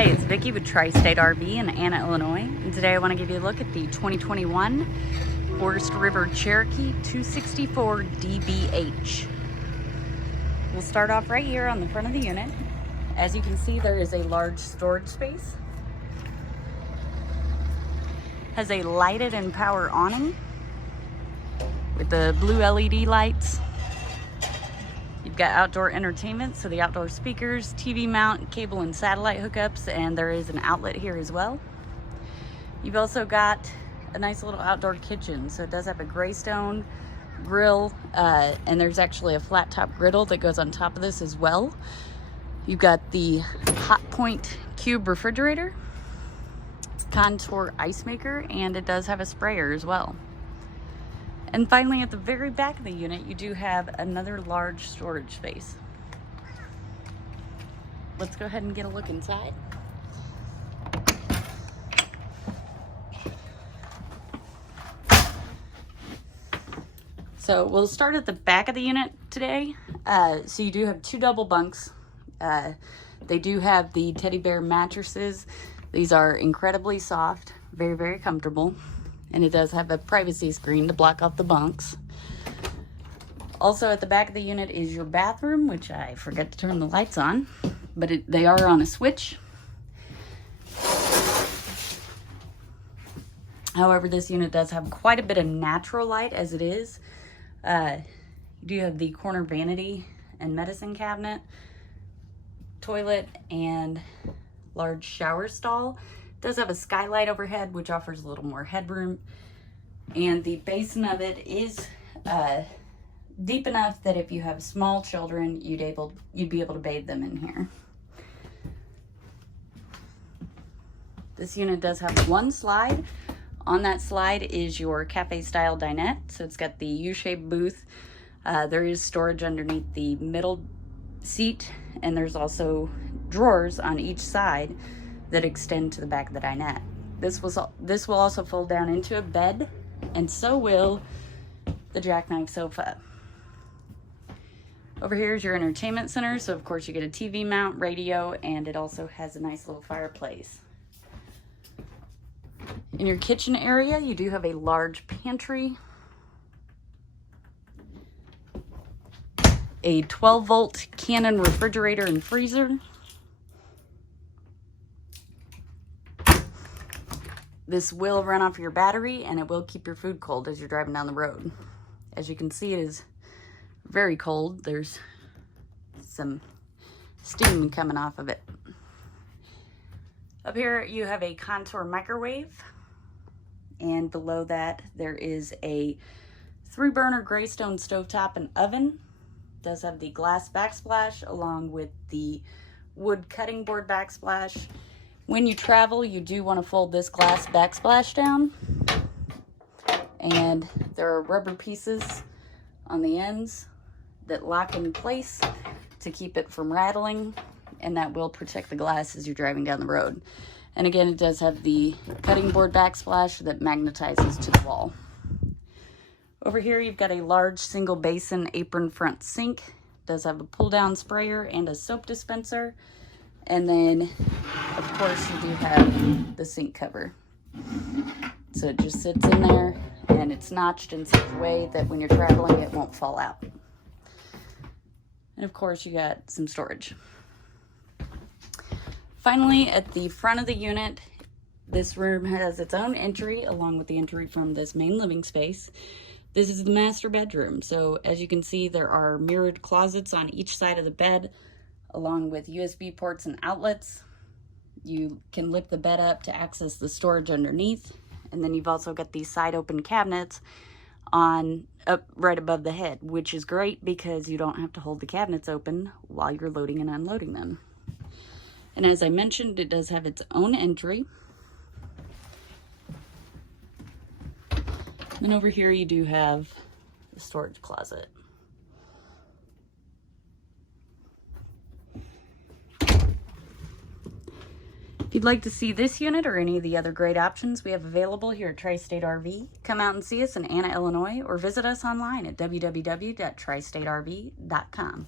Hey, it's Vicki with Tri-State RV in Anna, Illinois, and today I want to give you a look at the 2021 Forest River Cherokee 264 DBH. We'll start off right here on the front of the unit. As you can see, there is a large storage space. Has a lighted and power awning with the blue LED lights. You've got outdoor entertainment, so the outdoor speakers, TV mount, cable and satellite hookups, and there is an outlet here as well. You've also got a nice little outdoor kitchen, so it does have a gray stone grill, and there's actually a flat top griddle that goes on top of this as well. You've got the Hot Point Cube refrigerator, contour ice maker, and it does have a sprayer as well. And finally, at the very back of the unit, you do have another large storage space. Let's go ahead and get a look inside. So we'll start at the back of the unit today. So you do have two double bunks. They do have the teddy bear mattresses. These are incredibly soft, very, very comfortable. And it does have a privacy screen to block off the bunks. Also at the back of the unit is your bathroom, which I forgot to turn the lights on, but they are on a switch. However, this unit does have quite a bit of natural light as it is. You do have the corner vanity and medicine cabinet, toilet, and large shower stall. It does have a skylight overhead, which offers a little more headroom, and the basin of it is deep enough that if you have small children, you'd be able to bathe them in here. This unit does have one slide. On that slide is your cafe style dinette, so it's got the U-shaped booth. There is storage underneath the middle seat, and there's also drawers on each side that extend to the back of the dinette. This will also fold down into a bed, and so will the jackknife sofa. Over here is your entertainment center, so of course you get a TV mount, radio, and it also has a nice little fireplace. In your kitchen area, you do have a large pantry, a 12-volt Canon refrigerator and freezer. This will run off your battery, and it will keep your food cold as you're driving down the road. As you can see, it is very cold. There's some steam coming off of it. Up here, you have a contour microwave, and below that, there is a 3-burner Greystone stovetop and oven. It does have the glass backsplash along with the wood cutting board backsplash. When you travel, you do want to fold this glass backsplash down, and there are rubber pieces on the ends that lock in place to keep it from rattling, and that will protect the glass as you're driving down the road. And again, it does have the cutting board backsplash that magnetizes to the wall. Over here, you've got a large single basin apron front sink. It does have a pull down sprayer and a soap dispenser. And then, of course, you do have the sink cover. So it just sits in there, and it's notched in such a way that when you're traveling, it won't fall out. And of course, you got some storage. Finally, at the front of the unit, this room has its own entry, along with the entry from this main living space. This is the master bedroom. So as you can see, there are mirrored closets on each side of the bed, along with USB ports and outlets. You can lift the bed up to access the storage underneath. And then you've also got these side open cabinets up right above the head, which is great because you don't have to hold the cabinets open while you're loading and unloading them. And as I mentioned, it does have its own entry. And over here you do have the storage closet. If you'd like to see this unit or any of the other great options we have available here at Tri-State RV, come out and see us in Anna, Illinois, or visit us online at www.tristaterv.com.